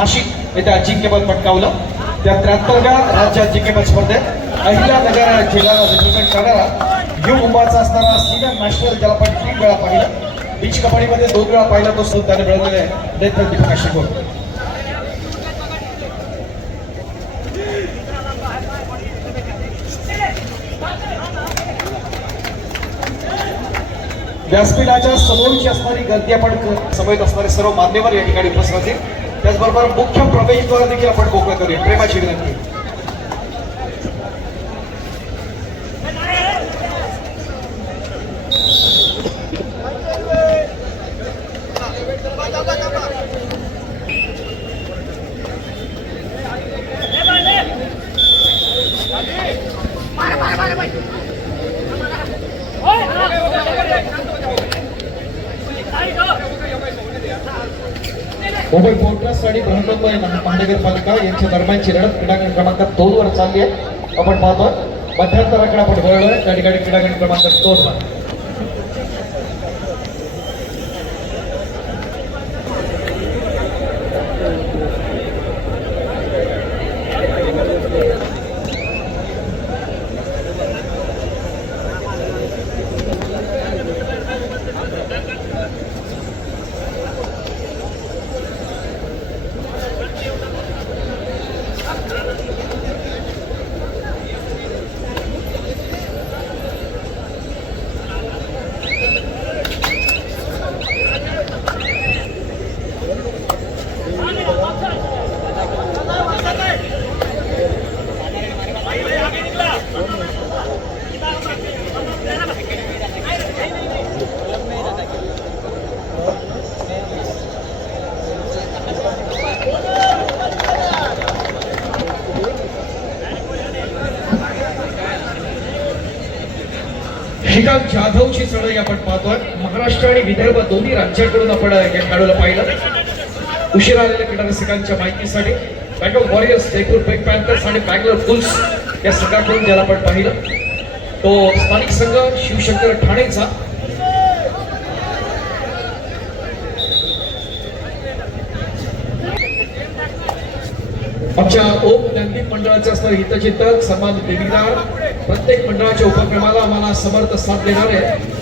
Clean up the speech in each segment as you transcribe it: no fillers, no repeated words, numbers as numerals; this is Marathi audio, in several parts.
नाशिक येथे अजिंक्यपद पटकावलं. त्या 73व्या राज्य अजिंक्यपद स्पर्धेत अहिल्यानगर जिल्ह्याला रिप्रेझेंट करणारा यू मुंबईचा असणारा सिनियर नॅशनल ज्याला आपण 3 वेळा पाहिलं, बीच कबड्डीमध्ये 2 वेळा पाहिला तो सुद्धा त्याने मिळवलेले आहे. दीपक शिकोर व्यासपीठाच्या समोरची असणारी गर्दी आपण समवेत असणारे सर्व मान्यवर या ठिकाणी उपस्थित होते. त्याचबरोबर मुख्य प्रवेशद्वार देखील आपण मोकळं करूया. प्रेमाची विनंती. मुंबई पोर्ट ट्रस्ट आणि बृहन्मुंबई महानगरपालिका यांच्या दरम्यानची लढत क्रीडांगण क्रमांक 2 वर चालली आहे. आपण पाहतोय मध्यंतराकडे आपण वळलोय. त्या ठिकाणी क्रीडांगण क्रमांक 2 वर श्रीकांत जाधवची चढाई आपण पाहतोय. महाराष्ट्र आणि विदर्भ दोन्ही राज्यांकडून आपण या खेळाडूला पाहिलं. उशिरा आलेल्या क्रीडा रसिकांच्या माहितीसाठी बँगलोर वॉरियर्स, जयपूर ब्रेक पॅन्थर्स आणि बँगलोर बुल्स या संघाकडून ज्याला आपण पाहिलं तो स्थानिक संघ शिवशंकर ठाणेचा. आमच्या ओम ज्ञानदीप मंडळाचे असणारे हितचिंतक, सन्मान देवीदार, प्रत्येक मंडळाच्या उपक्रमाला आम्हाला समर्थ साथ देणारे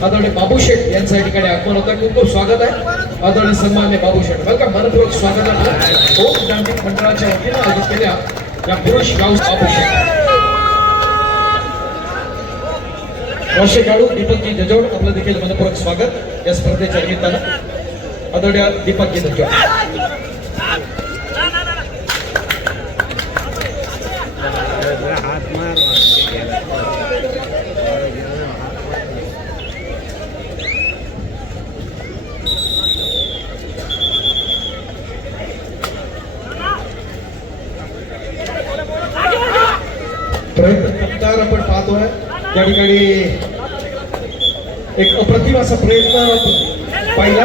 आदरणीय बाबू शेठ यांचं या ठिकाणी आगमन होतं. खूप खूप स्वागत आहे आदरणीय सन्मान्य बाबू शेठ. वेलकम, मनपूर्वक स्वागत आहे ओम ज्ञानदीप मंडळाच्या वतीनं आयोजित केलेल्या या पुरुष गाव बाबू शेठ. राष्ट्रीय खेळाडू दीपकजी जजोड आपलं देखील मनपूर्वक स्वागत या स्पर्धेच्या निमित्तानं. आदरणीय दीपकजी जजोड. प्रयत्न आपण पाहतोय त्या ठिकाणी एक अप्रतिम असा प्रयत्न पाहिला.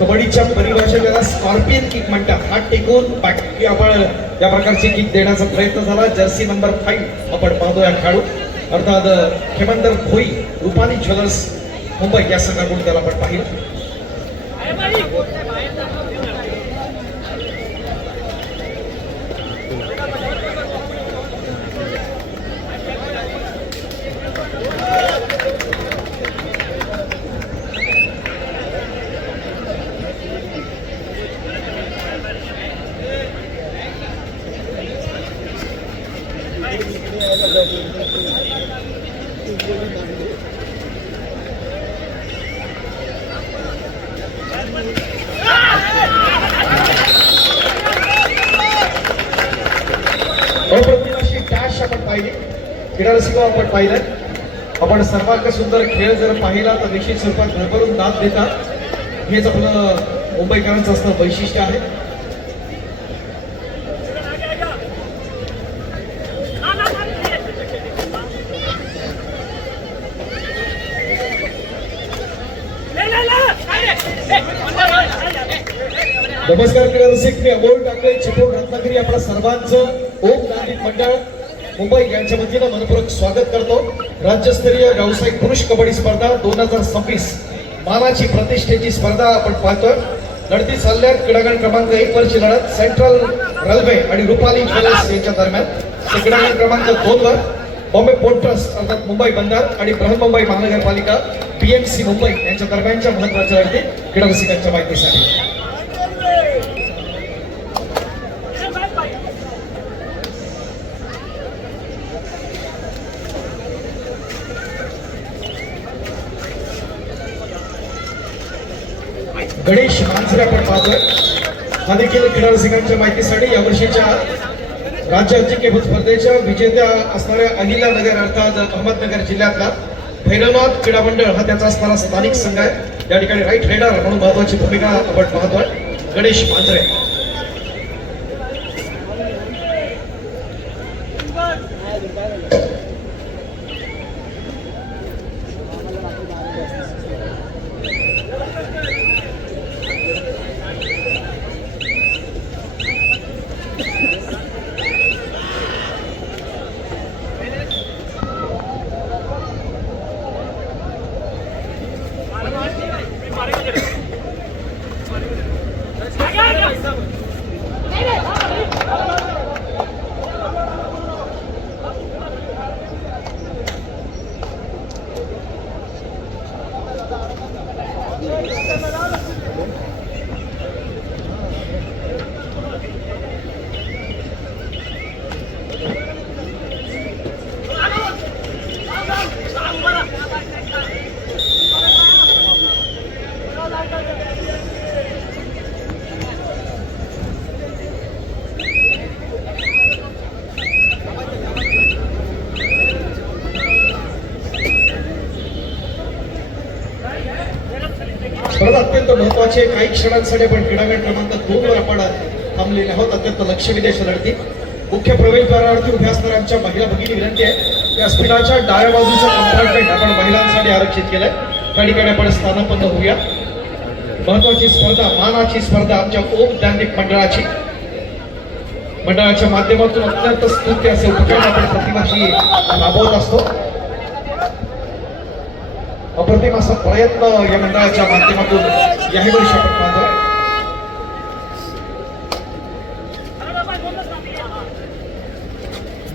कबड्डीच्या परिभाषेत त्याला स्कॉर्पियन किक म्हणतात. हात टेकून बाकी आपण या प्रकारची किक देण्याचा प्रयत्न झाला. जर्सी नंबर 5 आपण पाहतोय खेळाडू अर्थात हेमंतर भोई, रुपाली ज्वेलर्स मुंबई या संघाकडून त्याला आपण पाहिलं. अप्रतिमाशी डॅश आपण पाहिली. क्रीडा रसिक आपण पाहिलं. आपण सर्वांत सुंदर खेळ जर पाहिला तर निश्चित स्वरूपात भरभरून दाद देतात. हेच आपलं मुंबईकरांचं असणं वैशिष्ट्य आहे. नमस्कार क्रीडा रसिक, मी अमोल टाकले, चिपळूण रत्नागिरी आपल्या सर्वांचं ओम ज्ञानदीप मंडळ मुंबई यांच्या वतीनं मनपूर्वक स्वागत करतो. राज्यस्तरीय व्यावसायिक पुरुष कबड्डी स्पर्धा 2026 मानाची प्रतिष्ठेची स्पर्धा आपण पाहतोय. लढती चालल्यात क्रीडांगण क्रमांक 1 वरची लढत सेंट्रल रेल्वे आणि रुपाली ज्वेलर्स यांच्या दरम्यान. तर क्रीडांगण क्रमांक 2 वर बॉम्बे पोर्ट ट्रस्ट अर्थात मुंबई बंदर आणि बृहन्मुंबई महानगरपालिका BMC मुंबई यांच्या दरम्यानच्या महत्वाच्या लढती क्रीडा रसिकांच्या माहितीसाठी. गणेश मांजरे आपण पाहतोय. हा देखील क्रीडा रसिकांच्या माहितीसाठी यावर्षीच्या राज्य अजिंक्यपद स्पर्धेच्या विजेत्या असणाऱ्या अहिल्यानगर अर्थात अहमदनगर जिल्ह्यातला भैरवनाथ क्रीडा मंडळ हा त्याचा असणारा स्थानिक संघ आहे. या ठिकाणी राईट रेडर म्हणून महत्वाची भूमिका आपण पाहतोय गणेश मांजरे. स्पर्धा अत्यंत महत्वाचे काही क्षणांसाठी आपण क्रीडांगण क्रमांक 2 वर आपण थांबलेले आहोत. अत्यंत लक्षवेधी लढती. मुख्य प्रवेशद्वारावरती उभ्या असणाऱ्या महिला भगिनी विनंती आहे या स्पिनाच्या डाव्या बाजूचं कंपार्टमेंट आपण महिलांसाठी आरक्षित केलंय. त्या ठिकाणी आपण स्थानापन्न होऊया. महत्वाची स्पर्धा मानाची स्पर्धा आमच्या ओम ज्ञानदीप मंडळाच्या माध्यमातून अत्यंत स्तुत्य असे उपक्रम आपण प्रतिवर्षी राबवत असतो. अप्रतिम असा प्रयत्न या मंडळाच्या माध्यमातून याही वर्षी आपण पाहतोय.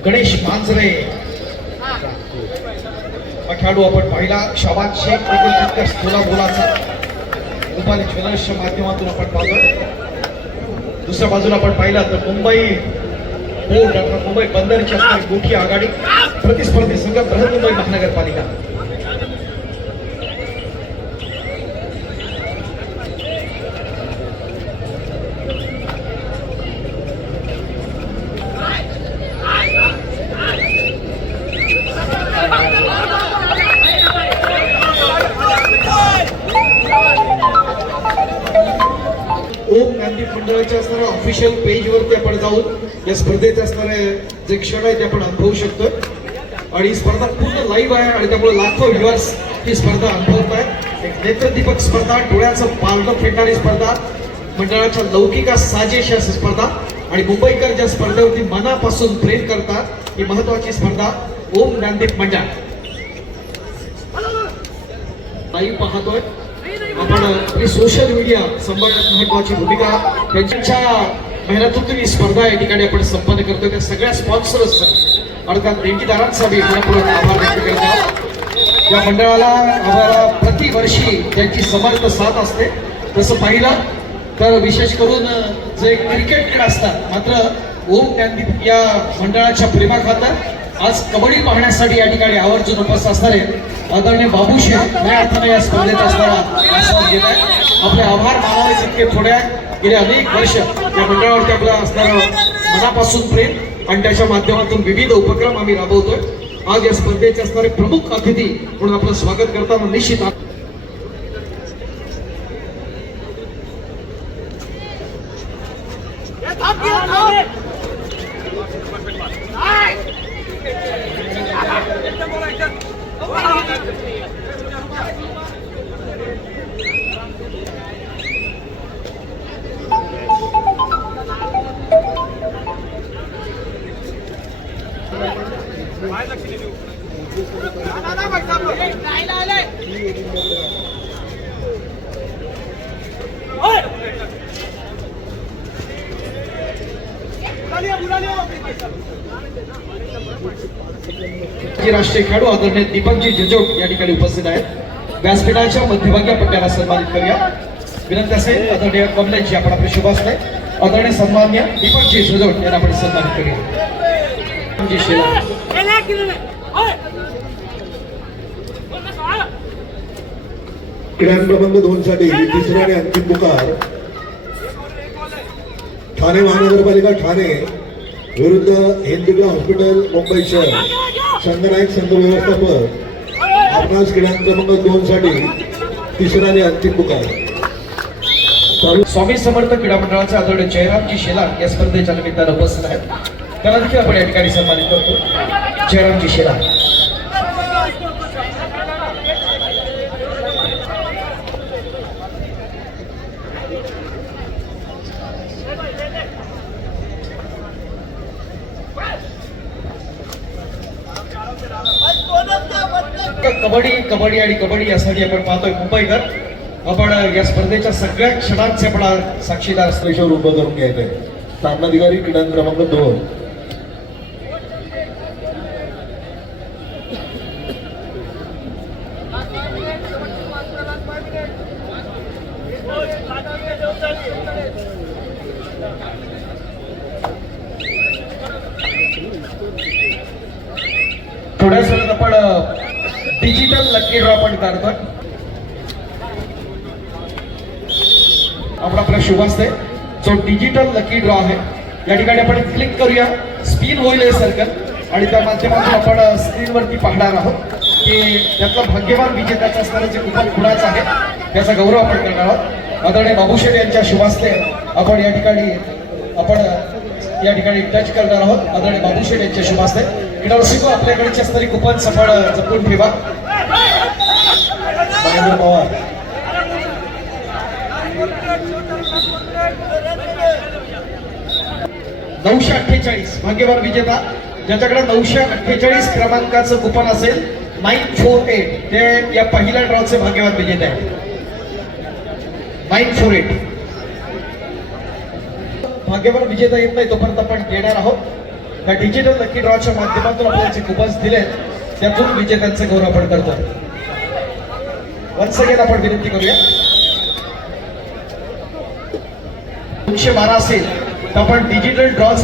गणेश मांजरे हा खेळाडू आपण पाहिला. शाबाद शेख देखील तितक्याच थोडा बोलाचा रुपाली ज्वेलर्सच्या माध्यमातून आपण पाहतोय. दुसऱ्या बाजूला आपण पाहिला तर मुंबई पोर्ट अर्थात मुंबई बंदरची असणारी मोठी आघाडी प्रतिस्पर्धी संघ बृहन्मुंबई महानगरपालिका. ओम ज्ञानदीप मंडळाच्या असणाऱ्या ऑफिशियल पेज वरती आपण जाऊन या स्पर्धेचे असणारे जे क्षण आहे ते आपण अनुभवू शकतो. आणि ही स्पर्धा पूर्ण लाईव्ह आहे आणि त्यामुळे लाखो व्ह्युअर्स ही स्पर्धा अनुभवत आहेत. एक नेत्रदीपक स्पर्धा, डोळ्याचं पारडं फेडणारी स्पर्धा, मंडळाच्या लौकिका साजेशी अशी स्पर्धा आणि मुंबईकर ज्या स्पर्धेवरती मनापासून प्रेम करतात ही महत्वाची स्पर्धा ओम ज्ञानदीप मंडळ लाईव्ह पाहतोय आपण. आपली सोशल मीडिया सांभाळण्यात महत्वाची भूमिका त्यांच्या मेहनतीतून ही स्पर्धा या ठिकाणी आपण संपन्न करतोय. त्या सगळ्या स्पॉन्सर्स अर्थात देणगीदारांचा मी मनपूर्वक आभार व्यक्त करत आहोत. या मंडळाला आम्हाला प्रतिवर्षी त्यांची समर्थ साथ असते. तसं पाहिलं तर विशेष करून जे क्रिकेट खेळ असतात मात्र ओम ज्ञानदीप या मंडळाच्या प्रेमाखातर आज कबड्डी पाहण्यासाठी या ठिकाणी आवर्जून उपस्थित असणारे आदरणीय बाबूशेठ या अर्थानं या स्पर्धेत असणारा आस्वाद घेत आहे. आपले आभार मानावे तितके थोड्या गेले अनेक वर्ष या मंडळावरती आपलं असणारं मनापासून प्रेम आणि त्याच्या माध्यमातून विविध उपक्रम आम्ही राबवतोय. आज या स्पर्धेचे असणारे प्रमुख अतिथी म्हणून आपलं स्वागत करताना निश्चित Oi! जे राष्ट्रीय खेळाडू आदरणीय दीपकजी जजोट या ठिकाणी उपस्थित आहेत. व्यासपीठाच्या मध्यभागी आपण त्यांना सन्मानित करूया. विनंती असेल आदरणीय कमलेशजी आपण आपले शुभासने आदरणीय सन्मान्य दीपकजी जजोट यांना आपण सन्मानित करूया. क्रीडा क्रमांक 2 साठी तिसरा आणि अंतिम पुकार ठाणे महानगरपालिका ठाणे विरुद्ध हिंदुजा हॉस्पिटल मुंबई शहर संघनायक संघ व्यवस्थापक आपणास क्रीडा क्रमांक 2 साठी तिसरा आणि अंतिम पुकार. स्वामी समर्थ क्रीडा मंडळाचे आदरणीय जयरामजी शेलार या स्पर्धेच्या निमित्तानं उपस्थित आहेत. त्याला देखील आपण या ठिकाणी सन्मानित करतो. जयरामजी शेलार कबड्डी आणि कबड्डी यासाठी आपण पाहतोय मुंबईकर. आपण या स्पर्धेच्या सगळ्या क्षणांचे आपण साक्षीदार असतो. स्टेशवर उभं करून घ्यायचंय. सामनाधिकारी क्रीडा क्रमांक 2. थोड्याच वेळात आपण डिजिटल लकी ड्रॉ पण काढतोय. आपण आपल्या शुभासते जो डिजिटल लकी ड्रॉ आहे या ठिकाणी आपण क्लिक करूया. स्पिन होईल हे सर्कल आणि त्या माध्यमातून आपण स्क्रीनवरती पाहणार आहोत की त्यातला भाग्यवान विजेत्याचा असणारा जे कुपन कुणाचा आहे त्याचा गौरव आपण करणार आहोत. आदरणीय बाबूशेठ यांच्या शुभासते आपण या ठिकाणी टच करणार आहोत. आदरणीय बाबूशेठ यांच्या शुभासते क्रीडा रसिको आपल्याकडचे असणारी कुपन सफळ जपून ठेवा. महेंद्र पवार 948 भाग्यवान विजेता ज्याच्याकडे 948 क्रमांकाचं कुपन असेल 948 ते या पहिल्या ड्रॉचे भाग्यवान विजेते आहेत. 948 भाग्यवान विजेता येत नाही तोपर्यंत आपण देणार आहोत. त्या डिजिटल लकी ड्रॉच्या माध्यमातून आपल्याला जे कुपन्स दिले त्यातून विजेत्यांचे गौरव आपण करतो. वन्स अगेन आपण विनंती करूया. 212 असेल तर आपण डिजिटल ड्रॉ